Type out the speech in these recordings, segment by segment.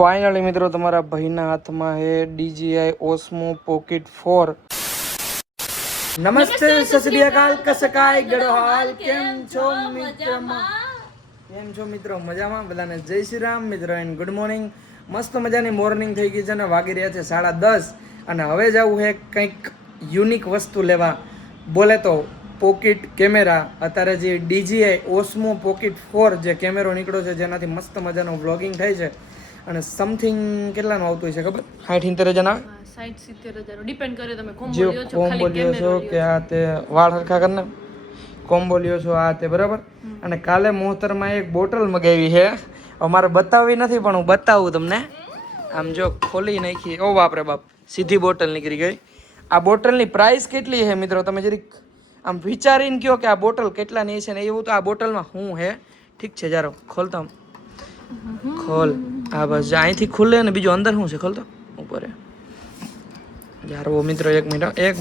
Finally मित्रों तुम्हारा भाईना हाथમાં है DJI Osmo Pocket 4 नमस्ते सत श्री अकाल कसकाय गड़ो हाल केम છો મિત્રો મજામાં બધાને જય શ્રી રામ મિત્રો એન્ડ ગુડ મોર્નિંગ મસ્ત મજાની મોર્નિંગ થઈ ગઈ છે ને વાગી રહ્યા છે 10:30 અને હવે જવું છે કંઈક યુનિક વસ્તુ લેવા બોલે તો પોકેટ કેમેરા અત્યારે જે DJI Osmo Pocket 4 જે કેમેરો નીકળ્યો છે જેનાથી મસ્ત મજાનો વ્લોગિંગ થાય છે અને સમથિંગ કેટલાનું આવતું છે ખબર 60-70 હજાર આવે 60-70 ડિપેન્ડ કરે તમે કોમ્બો લ્યો છો કે આ તે વાળ હરખા કરને કોમ્બો લ્યો છો આ તે બરાબર અને કાલે મોહતરમાં એક બોટલ મગાવી છે અમારે બતાવવી નથી પણ હું બતાવું તમને આમ જો ખોલી નાખી ઓ બાપરે બાપ સીધી બોટલ નીકળી ગઈ આ બોટલની પ્રાઇસ કેટલી છે મિત્રો તમે જરીક આમ વિચારીને કહો કે આ બોટલ કેટલાની છે ને એવું તો આ બોટલમાં શું છે ઠીક છે જારો ખોલતો ખોલ આ બસ અહીંથી ખુલે ને બીજું અંદર શું છે ખોલતો ઉપર યાર વો મિત્રો એક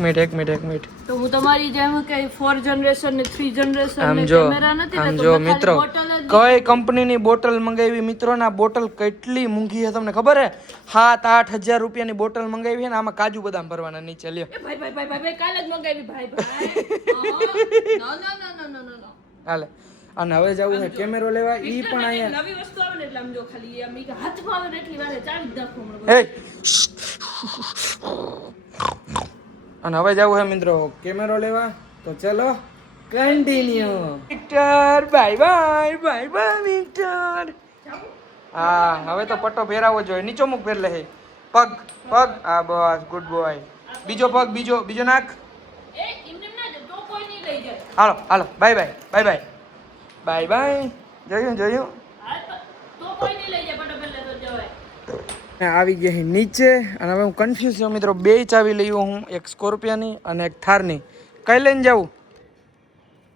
મિનિટ તો હું તમારી જેમ કે 4 જનરેશન ને 3 જનરેશન આમ ને જો કેમેરા નથી આમ જો મિત્રો કઈ કંપનીની બોટલ મંગાવી મિત્રો ના બોટલ કેટલી મૂંઘી છે તમને ખબર હે 7-8 હજાર રૂપિયાની બોટલ મંગાવી છે ને આમાં કાજુ બદામ ભરવાના નીચે લ્યો એ ભાઈ કાલે જ મંગાવી ભાઈ નો હાલે અને હવે જવું છે કેમેરો લેવા ઈ પણ અહીંયા નવી વસ્તુ આવે ને એટલે આમ જો ખાલી આમ ઈ હાથમાં આવે ને એટલી વારે ચાવી જ નાખો હમણાં એ અને હવે જવું છે મિત્રો કેમેરો લેવા તો ચલો કન્ટિન્યુ વિક્ટર બાય વિક્ટર હા હવે તો પટ્ટો ફેરાવો જોઈએ નીચો મુખ ફેર લે પગ આ બસ ગુડ બોય બીજો પગ બીજો નાખ એ ઇમને ના તો કોઈ નહીં લઈ જાય હાલો બાય જોયું તો કોઈ નહીં લઈ જાય પટ્ટો પહેલે તો જવાય આવી ગયા છે નીચે અને હવે હું કન્ફ્યુઝ છું મિત્રો બે ચાવી લઈ હું એક સ્કોર્પિયોની અને એક થારની કઈ લઈને જાઉં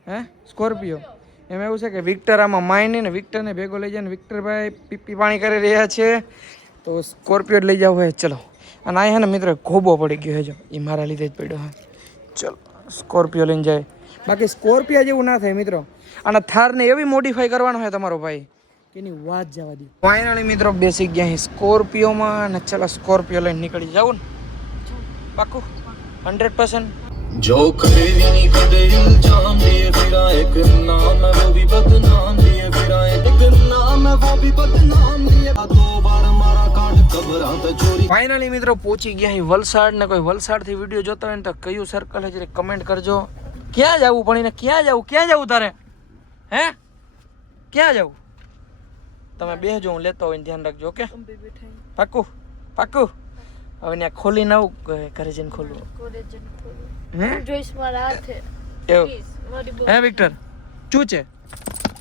હે સ્કોર્પિયો એમાં એવું છે કે વિક્ટર આમાં માયને ને વિક્ટરને ભેગો લઈ જાય ને વિક્ટરભાઈ પીપી પાણી કરી રહ્યા છે તો સ્કોર્પિયો જ લઈ જાવ હોય ચલો અને આ છે ને મિત્રો ખોબો પડી ગયો છે જો એ મારા લીધે જ પડ્યો હા ચલો સ્કોર્પિયો લઈને જાય બાકી સ્કોર્પિયો જેવું ના થાય મિત્રો અને થારને એવી મોડિફાઈ કરવાનો હોય તમારો ભાઈ એની વાત જવા દી ફાઇનલી મિત્રો બેસી ગયા અહીં સ્કોર્પિયોમાં અને ચાલો સ્કોર્પિયો લઈને નીકળી જાવ ને પાકું 100% जो करे नहीं कदे इल्जाम दिए फिरा एक नाम है वो भी बदनाम दिए फिरा एक नाम है वो भी बदनाम दिए दो बार मारा काट कबरात चोरी ફાઇનલી મિત્રો પહોંચી ગયા અહીં વલસાડ ને કોઈ વલસાડ થી વિડીયો જોતા હોય ને તો કયું સર્કલ છે કમેન્ટ કરજો ક્યાં જવું પણ એને ક્યાં જવું તારે હે ક્યાં જવું તમે બેસજો હું લેતો હોય ધ્યાન રાખજો ઓકે પાકું હવે ત્યાં ખોલીને આવું ઘરે જઈને ખોલવું હે જોઈશ મારા હાથે એવું હે વિક્ટર શું છે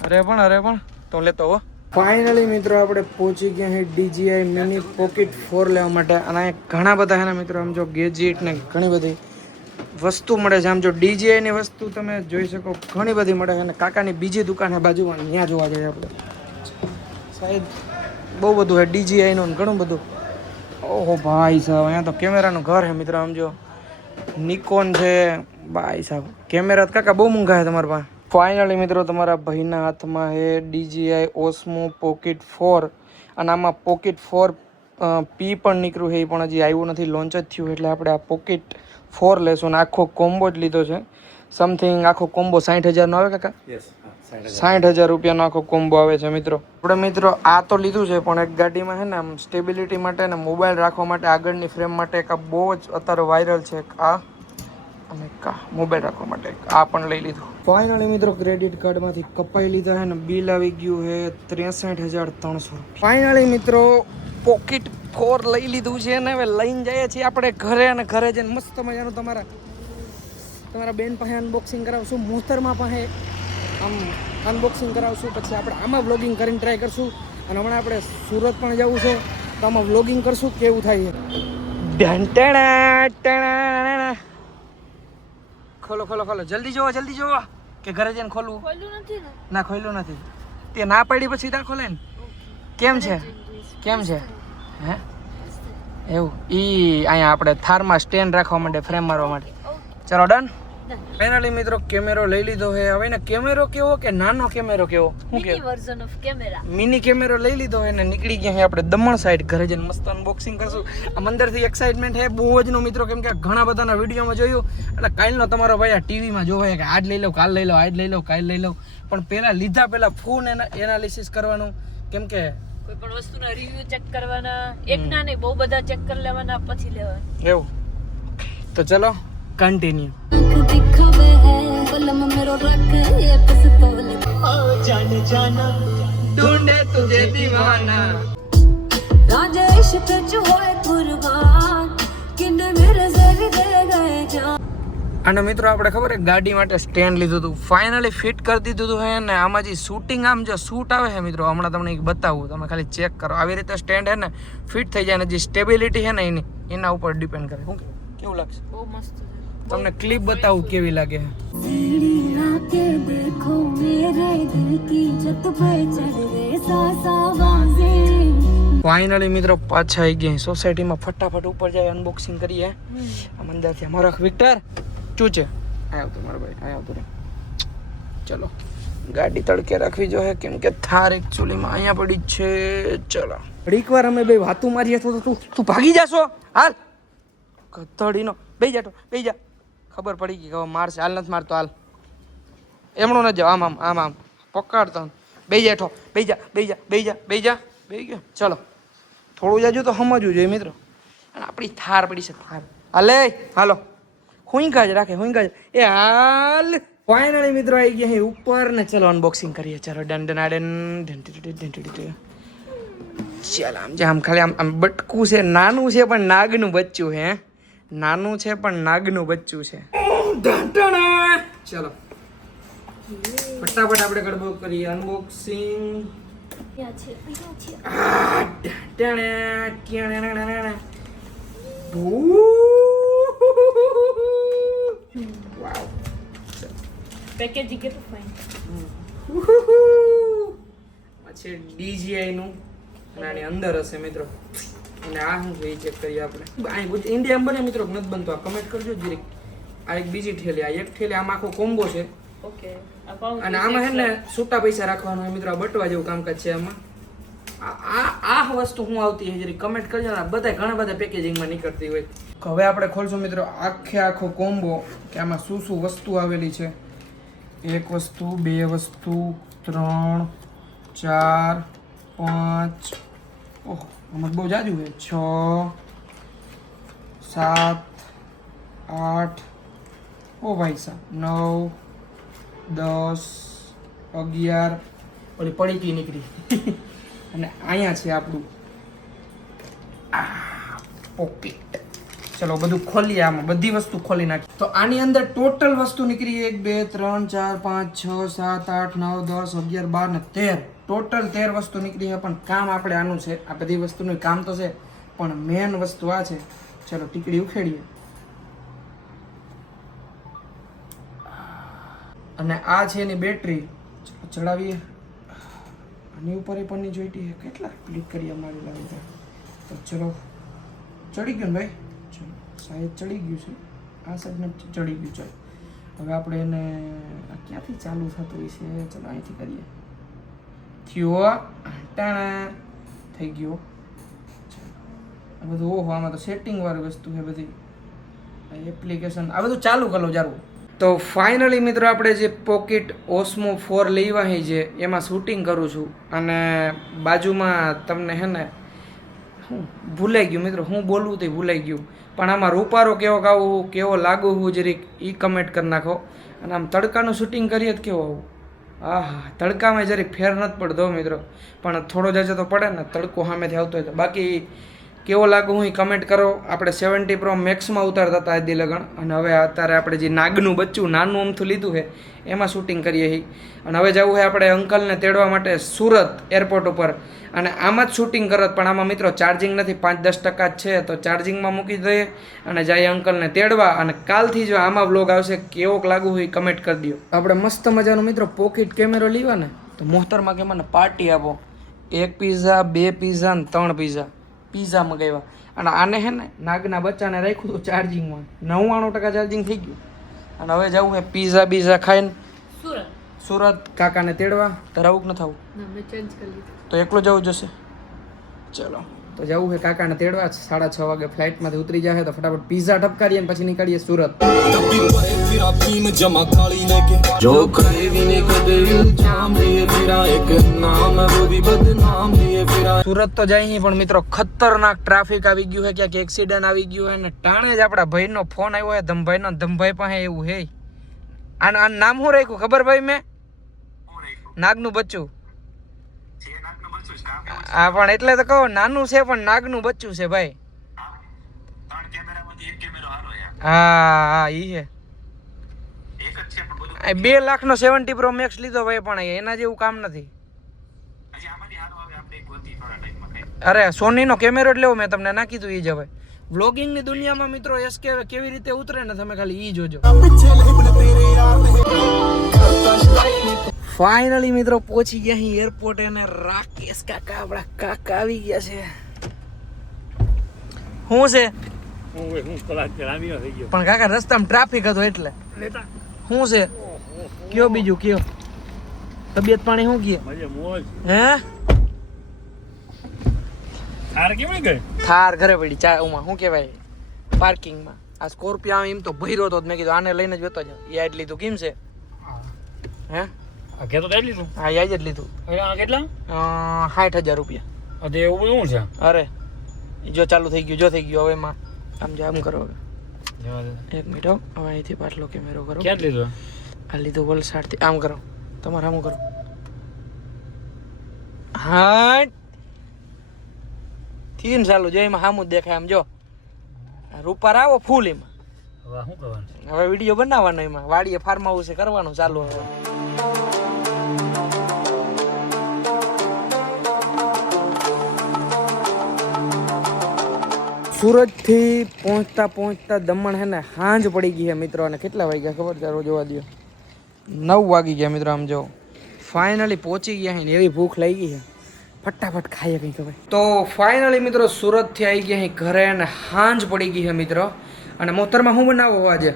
અરે પણ તો લેતો હો ફાઇનલી મિત્રો આપણે પહોંચી ગયા છે DJI મિની પોકેટ 4 લેવા માટે અને ઘણા બધા છે ને મિત્રો આમ જો ગેજેટ ને ઘણી બધી વસ્તુ મળે છે આમ જો DJI ની વસ્તુ તમે જોઈ શકો ઘણી બધી મળે છે અને કાકાની બીજી દુકાન બાજુમાં ત્યાં જોવા જઈએ આપણે સાહેબ બહુ બધું છે DJI નું ઘણું બધું ઓહો ભાઈ સાહેબ અહીંયા તો કેમેરાનું ઘર છે મિત્રો આમ જો નિકોન છે ભાઈ સાહેબ કેમેરા કાકા બહુ મોંઘા છે તમારા પાસે ફાઇનલી મિત્રો તમારા ભાઈના હાથમાં છે DJI Osmo Pocket 4 અને આમાં Pocket 4 P પણ નીકળ્યું છે એ પણ હજી આવ્યું નથી લોન્ચ જ થયું એટલે આપણે આ Pocket 4 લેશું અને આખો કોમ્બો જ લીધો છે સમથિંગ આખો કોમ્બો 60,000 નો આવે કાકા 60,000 રૂપિયાનો આખો કોમ્બો આવે છે મિત્રો આપણે મિત્રો આ તો લીધું છે પણ એક ગાડીમાં છે ને આમ સ્ટેબિલિટી માટે ને મોબાઈલ રાખવા માટે આગળની ફ્રેમ માટે એક આ બહુ જ અત્યારે વાયરલ છે આ અને મોબાઈલ રાખવા માટે આ પણ લઈ લીધું ફાઇનલી મિત્રો ક્રેડિટ કાર્ડમાંથી કપાઈ લીધા છે ને બિલ આવી ગયું છે 63,300 ફાઇનલી મિત્રો પોકેટ 4 લઈ લીધું છે ને હવે લઈને જઈએ છીએ આપણે ઘરે અને ઘરે જઈને મસ્ત મજાનું તમારા બેન પાસે અનબોક્સિંગ કરાવશું મોહતરમાં પાસે આમ અનબોક્સિંગ કરાવશું પછી આપણે આમાં વ્લોગિંગ કરીને ટ્રાય કરશું અને હમણાં આપણે સુરત પણ જવું છે તો આમાં વ્લોગિંગ કરશું કેવું થાય છે ખોલો જલ્દી જોવો કે ઘરે જઈને ખોલવું ના ખોલ્યું નથી તે ના પડી પછી ત્યાં ખોલે ને કેમ છે હે એવું અહીંયા આપણે થારમાં સ્ટેન્ડ રાખવા માટે ફ્રેમ મારવા માટે ચલો ડન ને ફાઇનલી મિત્રો કેમેરો લઈ લીધો છે. હવે ને કેમેરો કેવો કે નાનો કેમેરો કેવો શું મિની કે વર્ઝન ઓફ કેમેરા. મિની કેમેરો લઈ લીધો છે ને નીકળી ગયા છે આપણે દમણ સાઈડ. ઘરે જઈને મસ્ત અનબોક્સિંગ કરશું. આમ અંદરથી એક્સાઇટમેન્ટ છે બહુ જ નો મિત્રો, કેમ કે ઘણા બધાના વિડીયોમાં જોયું એટલે કાલનો તમારો ભાઈ આ ટીવીમાં જોવાય કે આજ લઈ લો, કાલ લઈ લો, આજ લઈ લો, કાલ લઈ લો. પણ પહેલા લીધા પહેલા ફોન એનાલિસિસ કરવાનું, કેમ કે કોઈ પણ વસ્તુના રિવ્યુ ચેક કરવાના, એક ના નહીં બહુ બધા ચેક કરી લેવાના પછી લેવાના. એવું. તો ચલો કન્ટિન્યુ. ढूंढे तुझे दीवाना राजा इश्क च होए कुर्बान किने मेरे ज़र दे गए जान. અને મિત્રો આપણે ખબર છે ગાડી માટે સ્ટેન્ડ લીધું હતું, ફાઇનલી ફિટ કરી દીધું હતું હે ને. આમાં જે શૂટિંગ આમ જો શૂટ આવે છે મિત્રો, હમણાં તમને એક બતાવું, તમે ખાલી ચેક કરો. આવી રીતે સ્ટેન્ડ હે ને ફિટ થઈ જાય ને જે સ્ટેબિલિટી છે ને એના ઉપર ડિપેન્ડ કરે. શું કેવું લાગશે? બહુ મસ્ત છે. તમને ક્લિપ બતાવું કેવી લાગે છે. ફાઇનલી મિત્રો પાછા આવી ગયા સોસાયટીમાં. ફટાફટ ઉપર જાય અનબોક્સિંગ કરીએ આમ અંદરથી. અમારો વિક્ટર શું છે? આવ્યો તો મારો ભાઈ, આવ્યો તો રે. ચલો ગાડી તડકે રાખવી જોઈએ, કેમ કે થાર એકચ્યુઅલીમાં અહીંયા પડી જ છે. ચલો ઘડીક વાર અમે બે વાતું મારીએ તો તું ભાગી જાશો. હાલ કતડીનો બેહી જા, બેહી જા. ખબર પડી ગઈ કે મારશે. હાલ નથી મારતો, હાલ એમણો ન જાવ. આમ આમ આમ આમ પકડતો બેહી જા, બેહી જા, બેહી જા, બેહી જા, બેહી જા, બેહી ગયો. ચલો થોડું જાજુ તો સમજવું જોઈએ મિત્રો. અને આપણી થાર પડી છે, થાર. હાલે હાલો હુંકા જ રાખે, હુંકા જ. એ હાલ ફાઇનલી મિત્રો આવી ગયા અહીં ઉપર ને. ચલો અનબોક્સિંગ કરીએ. ચાલો ડન ડન આડન. ચાલ આમ જે આમ ખાલી આમ આમ બટકું છે, નાનું છે પણ નાગનું બચ્ચું હે. નાનું છે પણ નાગનું બચ્ચું છે. ચલો ફટાફટ આપણે ગડબડ કરીએ અનબોક્સિંગ. પેકેજિંગ કેટલું ફાઇન. છે DJI નું અને આની અંદર હશે મિત્રો. અને આ શું છે એ ચેક કરીએ આપણે. ઇન્ડિયામાં બને મિત્રો નથી બનતો, આ કમેન્ટ કરજો જીરીક. આ એક બીજી ઠેલી, આ એક ઠેલી. આમાં આખો કોમ્બો છે. ઓકે. અને આમાં છે ને છૂટા પૈસા રાખવાનું હોય મિત્રો. આ બટવા જેવું કામકાજ છે આમાં. આ વસ્તુ હું આવતી હોય જરી કમેન્ટ કરજો ને. બધા ઘણા બધા પેકેજિંગમાં નીકળતી હોય. હવે આપણે ખોલશું મિત્રો આખો કોમ્બો કે આમાં શું શું વસ્તુ આવેલી છે. એક વસ્તુ, બે વસ્તુ, 3, 4, 5, ઓહ આમાં બહુ જાજુ છે. 6, 7, 8, ઓ ભાઈ સાહેબ 9, 10, 11. ઓલી પડીકી નીકળી. અને અહીંયા છે આપણું પોકેટ. ચલો બધું ખોલીએ. આમાં બધી વસ્તુ ખોલી નાખી. તો આની અંદર ટોટલ વસ્તુ નીકળી 1, 2, 3, 4, 5, 6, 7, 8, 9, 10, 11, 12 ને 13. ટોટલ 13 વસ્તુ નીકળી છે. પણ કામ આપણે આનું છે. આ બધી વસ્તુનું કામ તો છે પણ મેન વસ્તુ આ છે. ચલો ટીકડી ઉખેડીએ. અને આ છે એની બેટરી. ચડાવીએ. આની ઉપર એ પણની જોઈતી છે. કેટલા ક્લિક કરી અમારી લાવી તો ચલો ચડી ગયું ને ભાઈ. ચલો સાહેબ ચડી ગયું છે. આ સાઈડ નથી ચડી ગયું. ચાલો હવે આપણે એને ક્યાંથી ચાલુ થતું હોય છે. ચલો અહીંથી કરીએ. થયો ટાણા થઈ ગયો. આ બધું ઓહો આમાં તો સેટિંગ વાળી વસ્તુ છે બધી. એપ્લિકેશન આ બધું ચાલુ કરો જારું. તો ફાઇનલી મિત્રો આપણે જે પોકેટ ઓસ્મો 4 લેવા છે એમાં શૂટિંગ કરું છું. અને બાજુમાં તમને હે ને હું ભૂલાઈ ગયું મિત્રો, હું બોલવું તે ભૂલાઈ ગયું. પણ આમાં રૂપારો કેવો ગાવું, કેવો લાગુ હું જરીક એ કમેન્ટ કરી નાખો. અને આમ તડકાનું શૂટિંગ કરીએ તો કેવો આવું. આહા તડકામાં જરીક ફેર નથી પડતો મિત્રો, પણ થોડો જાજો તો પડે ને તડકો સામેથી આવતો હોય તો. બાકી કેવો લાગુ હું કમેન્ટ કરો. આપણે 70 Pro મેક્સમાં ઉતારતા હતા આદિ લગન. અને હવે અત્યારે આપણે જે નાગનું બચ્ચું નાનું અમથું લીધું છે એમાં શૂટિંગ કરીએ છીએ. અને હવે જવું છે આપણે અંકલને તેડવા માટે સુરત એરપોર્ટ ઉપર. અને આમાં જ શૂટિંગ કરત. પણ આમાં મિત્રો ચાર્જિંગ નથી, 5-10% જ છે. તો ચાર્જિંગમાં મૂકી દઈએ અને જઈએ અંકલને તેડવા. અને કાલથી જો આમાં વ્લોગ આવશે કેવોક લાગુ હોય કમેન્ટ કરી દો. આપણે મસ્ત મજાનો મિત્રો પોકેટ કેમેરો લેવા ને તો મોહતરમાં કે મને પાર્ટી આપો. 1 પિઝા, 2 પિઝા ને 3 પિઝા મંગાવ્યા. અને આને હે ને નાગના બચ્ચાને રાખ્યું હતું ચાર્જિંગમાં. 99% ચાર્જિંગ થઈ ગયું. અને હવે જવું છે પીઝા બીઝા ખાઈને સુરત સુરત કાકાને તેડવા. તારે આવું કે ન થવું? ના મેં ચેન્જ કરી લીધું. તો એકલો જવું જશે. ચલો તો જવું છે કાકાને તેડવા. 6:30 વાગે ફ્લાઇટમાંથી ઉતરી જાય તો ફટાફટ પીઝા ટપકારીએ અને પછી નીકળીએ સુરત. तभी परे फिरा भीम जमा काली लेके जो करे भी नहीं कदे इल्जाम लिए फिरा एक नाम है वो भी बदनाम लिए फिरा સુરત તો જાય નહીં પણ મિત્રો ખતરનાક ટ્રાફિક આવી ગયું છે, ક્યાંક એક્સિડન્ટ આવી ગયું છે. અને ટાણે જ આપણા ભાઈનો ફોન આવ્યો છે ધમભાઈનો. ધમભાઈ પાસે એવું હે. આનું નામ શું રાખ્યું ખબર ભાઈ? મેં નાગનું બચ્ચું. હા પણ એટલે તો કહો નાનું છે પણ નાગનું બચ્ચું છે ભાઈ. હા હા ઈ છે. 2 લાખનો 70 Pro Max લીધો ભાઈ પણ એના જેવું કામ નથી. અરે સોનીનો કેમેરો જ લેવો, મેં તમને ના કીધું ઈ જ. હવે વ્લોગિંગની દુનિયામાં મિત્રો SK કેવી રીતે ઉતરે ને તમે ખાલી ઈ જોજો. ફાઇનલી મિત્રો પહોંચી ગયા અહીં એરપોર્ટ અને રાકેશ કાકા આપણા કાકા આવી ગયા છે. શું છે પણ કાકા રસ્તામાં ટ્રાફિક હતો એટલે. શું છે કયો બીજું કયો? તબિયત પાણી શું કીએ? હે થાર ઘરે પડી ચામાં શું કહેવાય પાર્કિંગમાં. આ સ્કોર્પિયો એમ તો ભર્યો હતો, મેં કીધું આને લઈને જ વેતો જાવ. યાદ જ લીધું. કેમ છે? હે હા યાદ જ લીધું. કેટલા? 60,000 રૂપિયા. એવું બધું છે? અરે જો ચાલુ થઈ ગયું, જો થઈ ગયું. હવે એમાં આમ જો આમ કરો. હવે 1 મિનિટ હો. હવે અહીંથી પાછલો કેમેરો કરો. ક્યાં લીધું? આ લીધું વલસાડથી. આમ કરો તમારે આમ કરો. હા થીન ચાલુ જો એમાં સામું જ દેખાય. આમ જો રૂપાર આવો ફૂલ એમાં. હવે શું કરવાનું? હવે વિડીયો બનાવવાનો એમાં. વાડીએ ફાર્મ હાઉસે કરવાનું ચાલુ. હવે સુરતથી પહોંચતા પહોંચતા દમણ હે ને સાંજ પડી ગઈ છે મિત્રો. અને કેટલા વાગ્યા ખબર? ચાલો જોવા દો. 9 વાગી ગયા મિત્રો. આમ જો ફાઇનલી પહોંચી ગયા છે ને એવી ભૂખ લાગી છે. ફટાફટ ખાઈએ કંઈક હવે. તો ફાઇનલી મિત્રો સુરતથી આવી ગયા અહીં ઘરે અને સાંજ પડી ગઈ છે મિત્રો. અને મોતરમાં શું બનાવો આજે?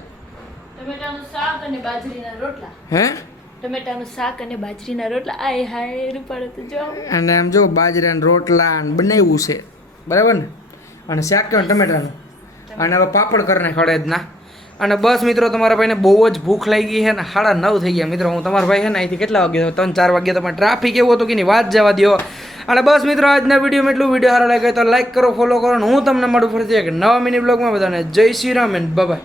ટમેટાનું શાક અને બાજરીના રોટલા. હે ટમેટાનું શાક અને બાજરીના રોટલા. આય હાય રૂપાળો તો જો. અને આમ જો બાજરાના રોટલા બનાવ્યું છે બરાબર ને. અને શાક કેવું ટમેટાનું. અને હવે પાપડ કરીને ખડેદના. અને બસ મિત્રો તમારા ભાઈને બહુ જ ભૂખ લાગી છે ને 9:30 થઈ ગયા મિત્રો. હું તમારા ભાઈ છે ને અહીંથી કેટલા વાગ્યા? 3-4 વાગ્યા. તમારે ટ્રાફિક એવું હતું કે નહીં વાત જવા દો. અને બસ મિત્રો આજના વિડીયોમાં એટલું. વિડીયો સારો લાગે તો લાઈક કરો, ફોલો કરો. અને હું તમને મળું ફરીથી એક નવા મિની બ્લોગમાં. બધાને જય શ્રી રામ એન્ડ બાય.